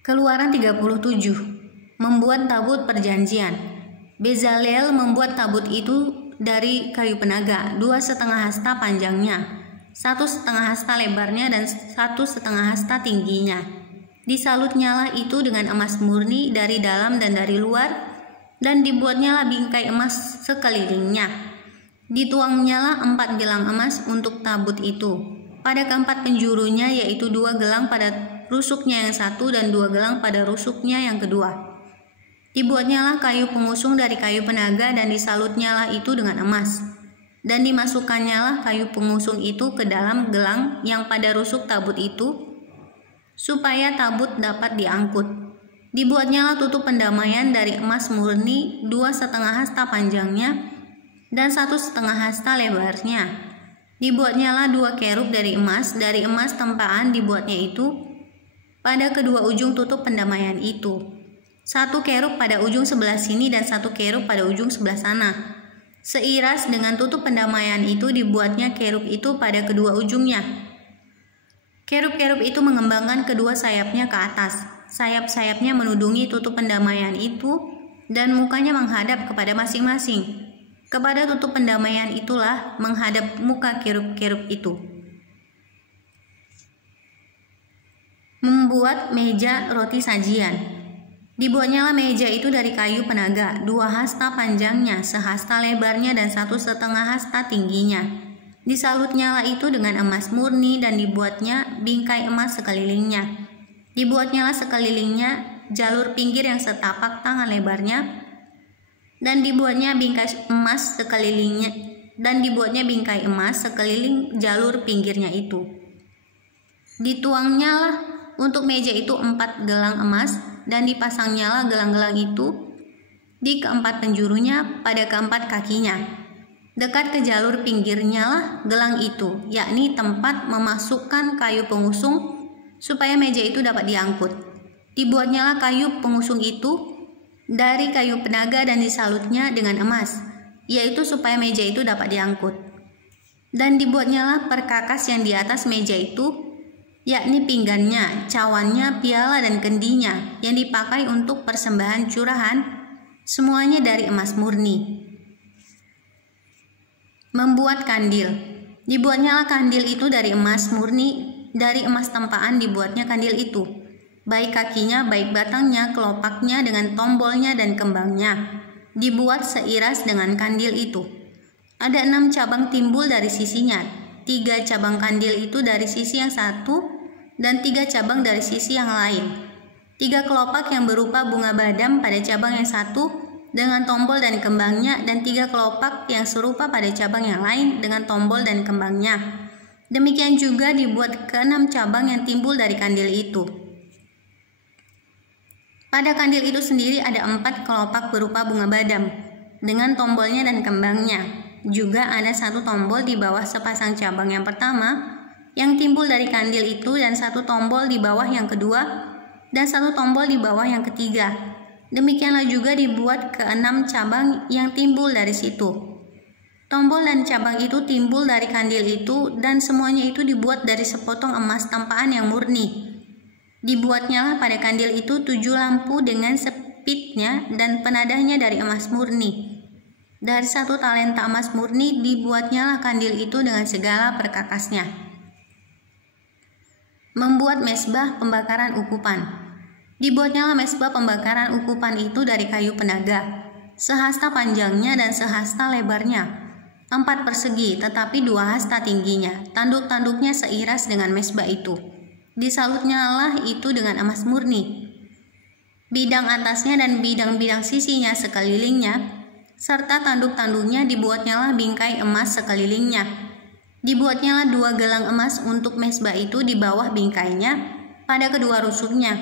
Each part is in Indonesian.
Keluaran 37. Membuat tabut perjanjian. Bezalel membuat tabut itu dari kayu penaga, 2,5 hasta panjangnya, 1,5 hasta lebarnya, dan 1,5 hasta tingginya. Disalutnyalah itu dengan emas murni dari dalam dan dari luar, dan dibuatnyalah bingkai emas sekelilingnya. Dituangnyalah 4 gelang emas untuk tabut itu, pada keempat penjurunya, yaitu 2 gelang pada rusuknya yang satu dan 2 gelang pada rusuknya yang kedua. Dibuatnyalah kayu pengusung dari kayu penaga, dan disalutnyalah itu dengan emas. Dan dimasukannyalah kayu pengusung itu ke dalam gelang yang pada rusuk tabut itu, supaya tabut dapat diangkut. Dibuatnyalah tutup pendamaian dari emas murni, 2,5 hasta panjangnya dan 1,5 hasta lebarnya. Dibuatnyalah 2 kerub dari emas tempaan dibuatnya itu pada kedua ujung tutup pendamaian itu. 1 kerub pada ujung sebelah sini dan 1 kerub pada ujung sebelah sana. Seiras dengan tutup pendamaian itu dibuatnya kerub itu pada kedua ujungnya. Kerub-kerub itu mengembangkan kedua sayapnya ke atas. Sayap-sayapnya menudungi tutup pendamaian itu, dan mukanya menghadap kepada masing-masing. Kepada tutup pendamaian itulah menghadap muka kerub-kerub itu. Membuat meja roti sajian. Dibuatnyalah meja itu dari kayu penaga, 2 hasta panjangnya, 1 hasta lebarnya, dan 1,5 hasta tingginya. Disalutnyalah itu dengan emas murni, dan dibuatnya bingkai emas sekelilingnya. Dibuatnyalah sekelilingnya jalur pinggir yang setapak tangan lebarnya, dan dibuatnya bingkai emas sekelilingnya, dan dibuatnya bingkai emas sekeliling jalur pinggirnya itu. Dituangnyalah untuk meja itu 4 gelang emas, dan dipasangnyalah gelang-gelang itu di keempat penjurunya pada keempat kakinya. Dekat ke jalur pinggirnya lah gelang itu, yakni tempat memasukkan kayu pengusung supaya meja itu dapat diangkut. Dibuatnyalah kayu pengusung itu dari kayu penaga dan disalutnya dengan emas, yaitu supaya meja itu dapat diangkut. Dan dibuatnyalah perkakas yang di atas meja itu, yakni pinggannya, cawannya, piala, dan kendinya yang dipakai untuk persembahan curahan, semuanya dari emas murni. Membuat kandil. Dibuatnyalah kandil itu dari emas murni, dari emas tempaan dibuatnya kandil itu, baik kakinya, baik batangnya, kelopaknya, dengan tombolnya dan kembangnya, dibuat seiras dengan kandil itu. Ada 6 cabang timbul dari sisinya, 3 cabang kandil itu dari sisi yang satu, dan 3 cabang dari sisi yang lain. 3 kelopak yang berupa bunga badam pada cabang yang satu dengan tombol dan kembangnya, dan 3 kelopak yang serupa pada cabang yang lain dengan tombol dan kembangnya. Demikian juga dibuat ke-6 cabang yang timbul dari kandil itu. Pada kandil itu sendiri ada 4 kelopak berupa bunga badam dengan tombolnya dan kembangnya. Juga ada 1 tombol di bawah sepasang cabang yang pertama yang timbul dari kandil itu, dan 1 tombol di bawah yang kedua, dan 1 tombol di bawah yang ketiga. Demikianlah juga dibuat ke-6 cabang yang timbul dari situ. Tombol dan cabang itu timbul dari kandil itu, dan semuanya itu dibuat dari sepotong emas tempaan yang murni. Dibuatnyalah pada kandil itu 7 lampu dengan sepitnya dan penadahnya dari emas murni. Dari 1 talenta emas murni dibuatnyalah kandil itu dengan segala perkakasnya. Membuat mesbah pembakaran ukupan. Dibuatnyalah mesbah pembakaran ukupan itu dari kayu penaga, 1 hasta panjangnya dan 1 hasta lebarnya, 4 persegi tetapi 2 hasta tingginya. Tanduk-tanduknya seiras dengan mesbah itu. Disalutnyalah itu dengan emas murni. Bidang atasnya dan bidang-bidang sisinya sekelilingnya, serta tanduk-tanduknya dibuatnyalah bingkai emas sekelilingnya. Dibuatnyalah 2 gelang emas untuk mesbah itu di bawah bingkainya pada kedua rusuknya,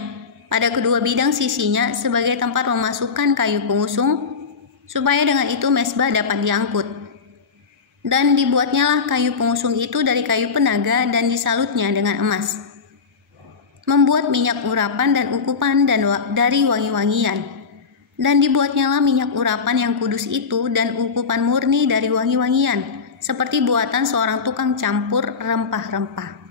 pada kedua bidang sisinya sebagai tempat memasukkan kayu pengusung, supaya dengan itu mesbah dapat diangkut. Dan dibuatnyalah kayu pengusung itu dari kayu penaga dan disalutnya dengan emas. Membuat minyak urapan dan ukupan dan dari wangi-wangian. Dan dibuatnyalah minyak urapan yang kudus itu dan ukupan murni dari wangi-wangian, seperti buatan seorang tukang campur rempah-rempah.